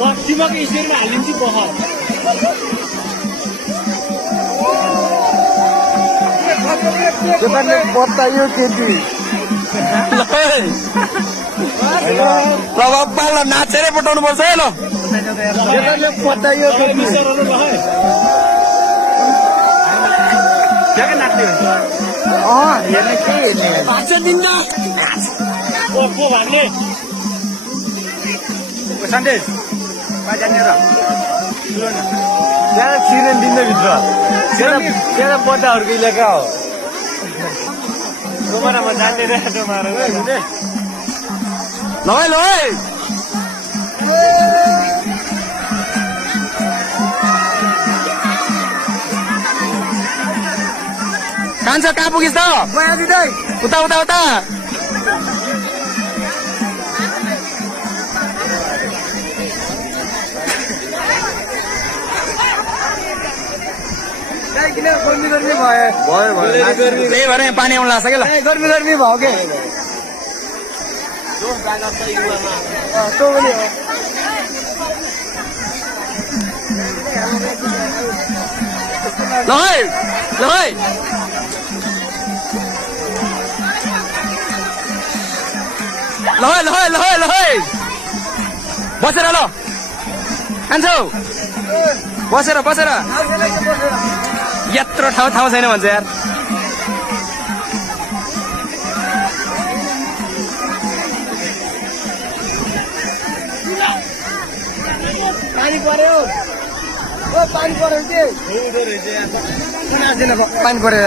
पश्चिमको स्टेरमा हालिन्छ बहर बताइयो केटी प्रभाव पाल्न नाचेरै पठाउनु पर्छ है ल बताइयो हेर्ने के हेर्ने भाषा दिन्छ को भन्ने सन्देश जाने र त्यहाँ सिरेन दिन्छ भित्र त्यहाँ बच्चाहरूको इलाका हो डोमारामा जान्ने रहेछ डोमारा ल है कान्छ कहाँ पुगिस् त उता उता उता गर्मी त्यही भएर यहाँ पानी आउनु लाग्छ क्या ल गर्मी भयो के ल बसेर ल खान्छौ बसेर यत्रो ठाउँ छैन भन्छ यार पानी पर्यो पानी पर्यो के पानी परेर